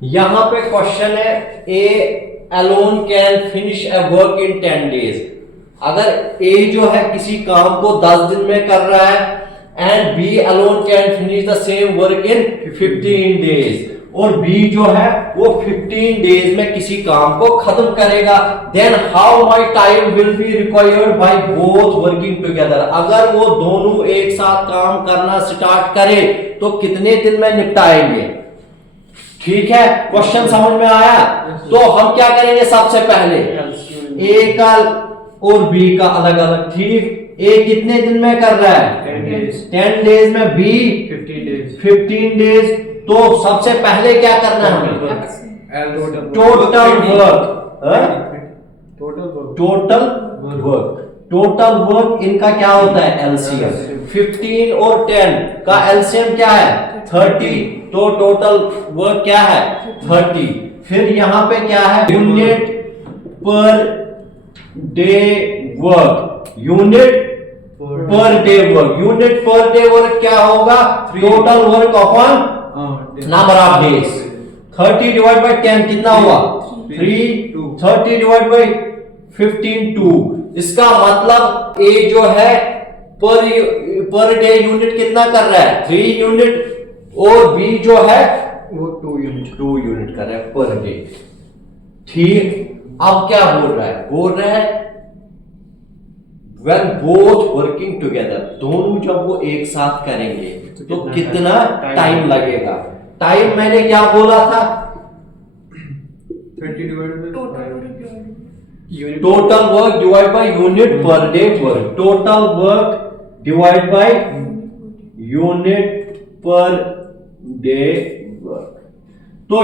यहां पे क्वेश्चन है A alone can finish A work in 10 days. अगर ए जो है किसी काम को 10 दिन में कर रहा है and B alone can finish the same work in 15 days, और बी जो है वो 15 डेज में किसी काम को खत्म करेगा, then how much time will be required by both working together. अगर वो दोनों एक साथ काम करना स्टार्ट करे तो कितने दिन में निपटाएंगे। ठीक है, क्वेश्चन समझ में आया? तो हम क्या करेंगे, सबसे पहले ए का और बी का अलग अलग। ठीक, ए कितने दिन में कर रहा है 10 डेज में, बी 15 डेज। तो सबसे पहले क्या करना है, टोटल वर्क इनका क्या होता है एलसीएम। 15 और 10 का एलसीएम क्या है 30, तो टोटल वर्क क्या है 30। फिर यहां पे क्या है unit per day work, unit per day work. Unit per day work क्या होगा, total work upon number of days. 30 divide by 10 कितना हुआ 3, 30 डिवाइड बाय 15 2। इसका मतलब ए जो है पर डे यूनिट कितना कर रहा है 3 यूनिट, और बी जो है वो 2 यूनिट कर रहा है पर डे। ठीक, अब क्या बोल रहा है when both working together, दोनों जब वो एक साथ करेंगे तो कितना टाइम लगेगा। टाइम मैंने क्या बोला था 20 divided by total work divide by unit per day work. Total work divide by unit per day work. तो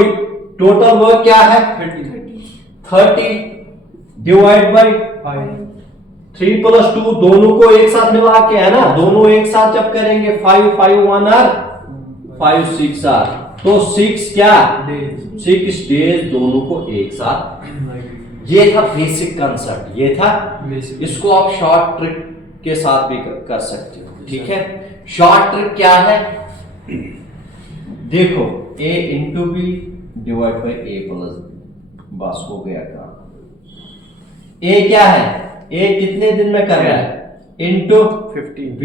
टोटल वर्क क्या है 30 डिवाइड बाय 3 + 2, दोनों को एक साथ मिला के है ना, दोनों एक साथ जब करेंगे 5 5 1 आर 5 6 आर, तो 6 क्या 6 डेज दोनों को एक साथ। ये था बेसिक कंसेप्ट, ये था इसको आप शॉर्ट ट्रिक के साथ भी कर सकते हो। ठीक है, शॉर्ट ट्रिक क्या है, देखो a into B divide by a plus B, बस हो गया काम। a क्या है, a कितने दिन में कर रहा है into 15, b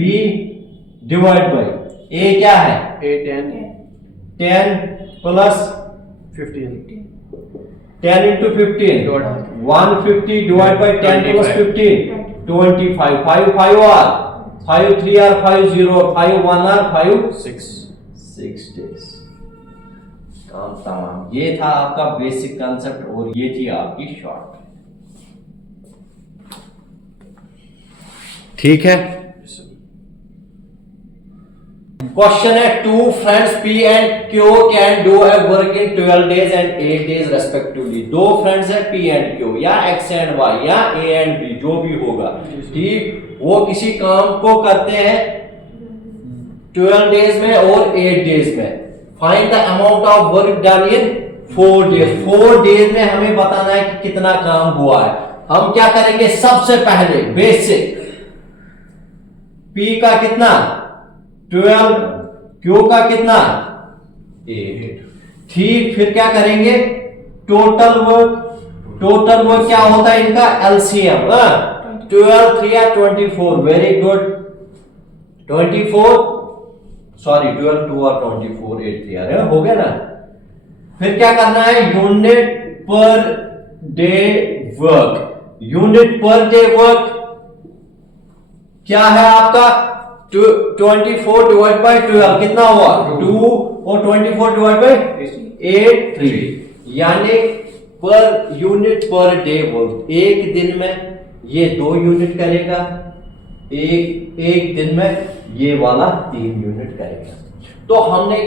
divide by a क्या है a 10 plus 10 into 15 150 divide by 10 plus 15 25 5 5 are 5 3 are 5 0 5 1 are 5 6 days. काम तमाम। ये था आपका बेसिक कंसेप्ट और ये थी आपकी शॉर्ट। ठीक है, क्वेश्चन है 2 friends P and Q can do a work in 12 days and 8 days respectively. दो फ्रेंड्स है P and Q, या X and Y या A and B, जो भी होगा। ठीक, वो किसी काम को करते हैं 12 डेज में और 8 डेज में। Find the amount of work done in 4 days. 4 days में हमें बताना है कि कितना काम हुआ है। हम क्या करेंगे, सबसे पहले बेसिक P का कितना 12, Q का कितना 8। ठीक, फिर क्या करेंगे टोटल वर्क क्या होता है इनका एलसीएम 12 3 या 24। वेरी गुड, 24 सॉरी 12 2 और 24 8 3 अरे हो गया ना। फिर क्या करना है unit per day work. Unit per day work क्या है आपका 24 डिवाइड बाई 12 कितना हुआ 2, और 24 डिवाइड बाई 8 3, यानी per unit per day work. एक दिन में ये 2 यूनिट करेगा, एक दिन में ये वाला 3 यूनिट करेगा। तो हमने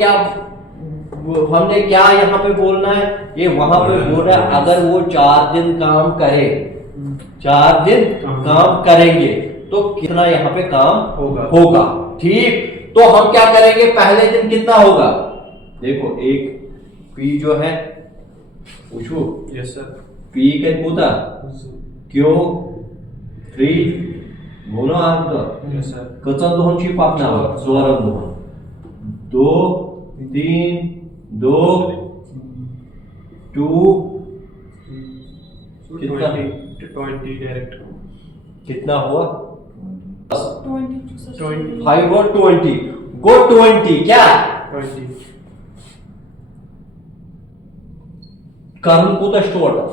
क्या यहाँ पे बोलना है, ये वहां पे बोल रहा है अगर वो 4 दिन काम करे, 4 दिन काम करेंगे तो कितना यहाँ पे काम होगा। ठीक, तो हम क्या करेंगे, पहले दिन कितना होगा, देखो एक P जो है पूछो यस सर P के पूछा Q 3 बोलो आप तो यस सर कच्चा दोहनची पापना जोरात दोहन 2 3 2 2 कितना 20 डायरेक्ट कितना हुआ 20 5 और 20 गो 20 क्या 20 कर्म कोता टोटल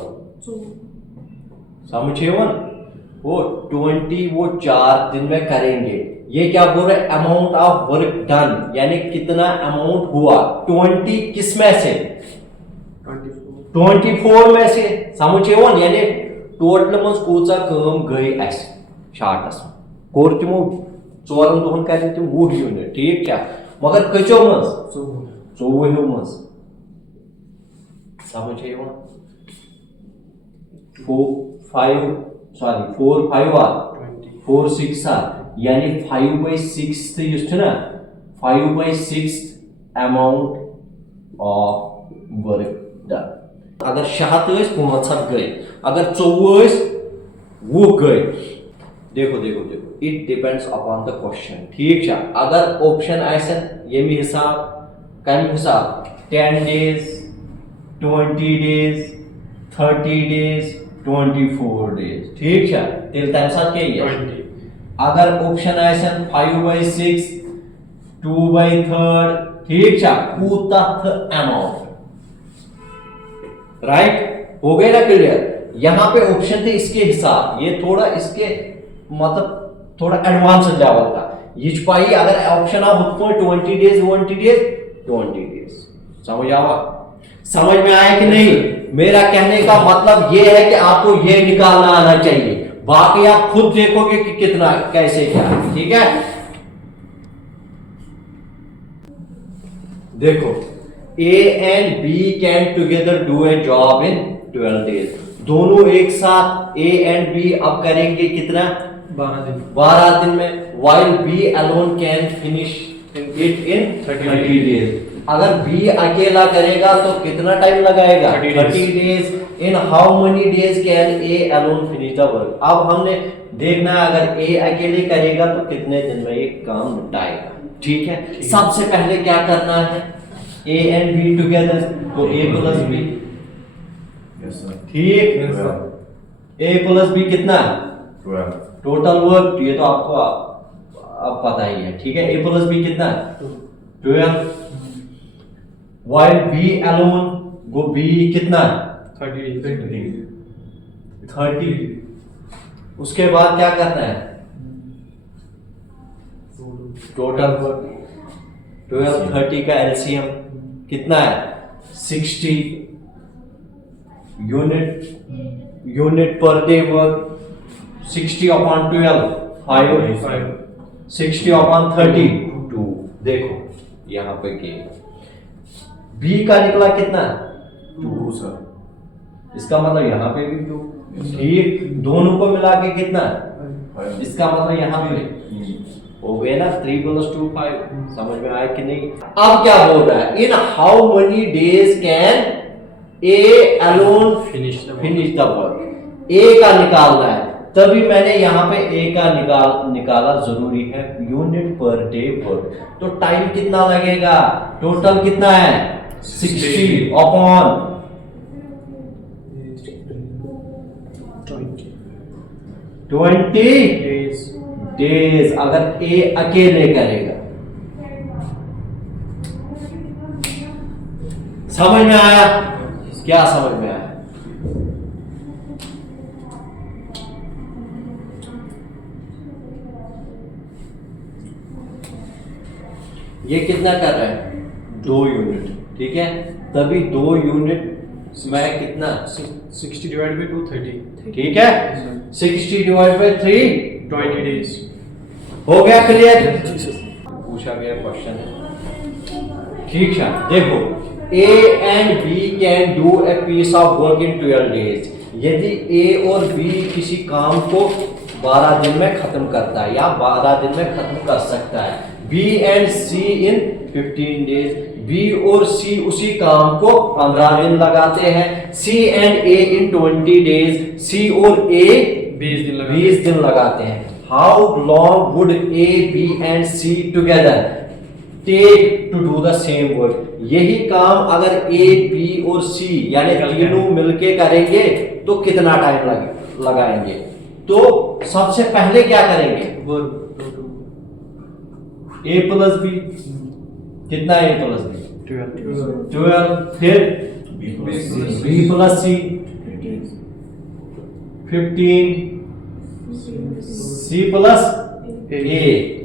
समझ वो 20 वो 4 दिन में करेंगे। ये क्या बोल रहे अमाउंट ऑफ वर्क डन यानी कितना अमाउंट हुआ 20 किस में से 24 में से समझ यानी टोटल मज कूचा कम गई अस शार्टस कोर तिमो 4 दोहन कर तिम 20 यूनिट ठीक क्या मगर कचो मज 24 मज समझ 4 5 4 6 यानी 5/6 ना 5/6 अमाउंट ऑफ वर्क डन। अगर 5 गए अगर 24 वो गए देखो it depends upon the question ठीक है। अगर ऑप्शन आसन यमी हिसाब कम हिसाब 10 days 20 days 30 days 24 days ठीक है तेल तम साथ क्या है अगर ऑप्शन आसन 5/6 2/3 ठीक है कूता अमाउंट राइट हो गए ना क्लियर। यहां पे ऑप्शन थे इसके हिसाब ये थोड़ा इसके मतलब थोड़ा एडवांस लेवल का ये पाई अगर ऑप्शन आप 20 days 20 days समझ में आया कि नहीं। मेरा कहने का मतलब ये है कि आपको ये निकालना आना चाहिए बाकी आप खुद देखोगे कि कितना कैसे क्या ठीक है। देखो A and B can together do a job in 12 days दोनों एक साथ A and B अब करेंगे कितना 12 दिन में while B alone can finish it in 30 days। अगर B अकेला करेगा तो कितना टाइम लगाएगा 30 days। in how many days can A alone finish the work। अब हमने देखना है अगर A अकेले करेगा तो कितने दिन में ये काम निपटाएगा ठीक है। सबसे पहले क्या करना है A and B together तो A plus B ठीक A plus B कितना टोटल वर्क ये तो आपको अब पता ही है ठीक है। A plus B कितना 12 while B alone वो B कितना 30 उसके बाद क्या करना है टोटल वर्क 12 30 का एलसीएम कितना है 60 यूनिट पर डे वर्क 60/12 5 60/30 2 देखो यहाँ पे के बी का निकला कितना 2 सर इसका मतलब यहाँ पे भी 2 ठीक दोनों को मिला के कितना इसका मतलब यहाँ पे हो गए ना 3 + 2 5 समझ में आया कि नहीं। अब क्या बोल रहा है in how many days can A alone finish the work A का निकालना है तभी मैंने यहाँ पे ए का निकाला जरूरी है यूनिट पर डे वर्क। तो टाइम कितना लगेगा टोटल कितना है 60 अपॉन 20 डेज अगर ए अकेले करेगा। समझ में आया क्या समझ में आया ये कितना कर रहा है 2 यूनिट ठीक है तभी 2 यूनिट में कितना 60 divided by 2 30 ठीक है 60 divided by 3 20 days हो गया क्लियर पूछा गया क्वेश्चन है ठीक है। देखो A and B can do a piece of work in 12 days यदि A और B किसी काम को 12 दिन में खत्म करता है या 12 दिन में खत्म कर सकता है B and C in 15 days B और C उसी काम को 15 दिन लगाते हैं C and A in 20 days C और A 20 दिन लगाते हैं। How long would A, B and C together take to do the same work यही काम अगर ए बी और सी यानी तीनों मिलके करेंगे तो कितना टाइम लगाएंगे। तो सबसे पहले क्या करेंगे, ए प्लस बी, कितना ए प्लस बी 12, फिर बी प्लस सी 15, सी प्लस ए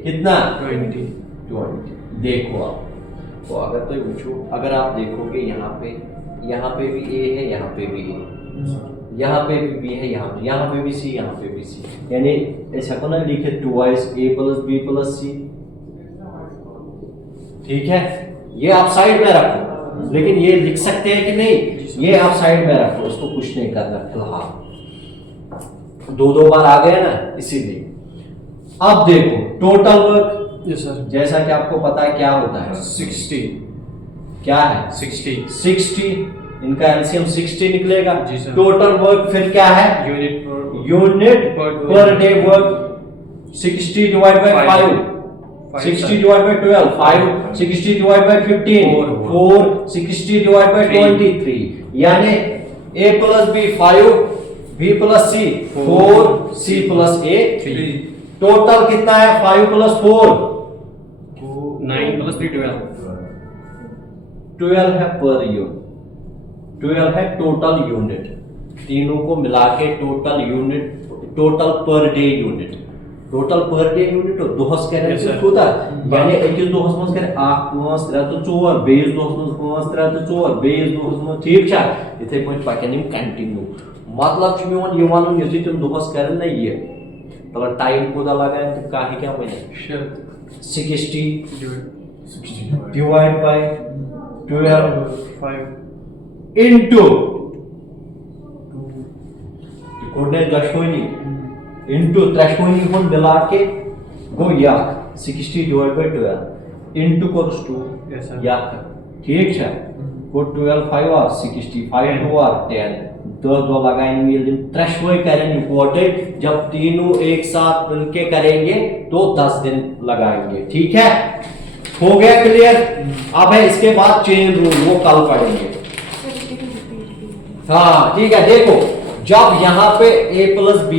कितना 20। देखो आप तो अगर तो पूछो, अगर आप देखोगे यहाँ पे भी ए है, यहाँ पे भी ए, यहाँ पे भी बी है, यहाँ पे भी सी, यहाँ पे भी सी, यानी ऐसा को ना लिखे ट्वाइस ए प्लस बी प्लस सी। ठीक है, ये आप साइड में रखो, लेकिन ये लिख सकते हैं कि नहीं, ये आप साइड में रखो, इसको कुछ नहीं करना फिलहाल, दो बार आ गया ना इसीलिए। अब देखो टोटल वर्क, यस सर। जैसा कि आपको पता है क्या होता है 60 क्या है 60, इनका एलसीएम 60 निकलेगा। जी सर। टोटल वर्क फिर क्या है unit per day work 60 divide by 5, 60 divide by 12 5, 60 divide by 15 4, 60 divide by 23, यानी a plus b 5, b plus c 4, c plus a 3। Total कितना है 5 प्लस 4 9 प्लस 3 12 है पर यूनिट, 12 है टोटल यूनिट, तीनों को मिला के total unit, total per day unit, total per day unit दोहस करे होता यानी अकिस दोहस मज करे 1 5 3 तो 4, बेस दोहस मज 5 3 तो 4, बेस दोहस मज, ठीक छा इथे पछ पकन हम कंटिन्यू, मतलब छ मोन ये वनन यदि तुम दोहस करे ना ये तो टाइम कोदा लगाए तो काहे क्या बने 60 डिवाइड बाय 12 5 into कोडने दशमनी into त्रिशमनी को मिला के गो या 60 डिवाइड बाय 12 into कोर्स 2 या ठीक है को 12 5 और 60 5 2 और 10 दो लगाएंगे, यदि त्रिशमय करेंगे इम्पोर्टेंट, जब तीनों एक साथ मिलके करेंगे तो 10 दिन लगाएंगे। ठीक है, हो गया क्लियर। अब है इसके बाद चेन रूल, वो कल पढ़ेंगे। हाँ ठीक है, देखो जब यहाँ पे a प्लस बी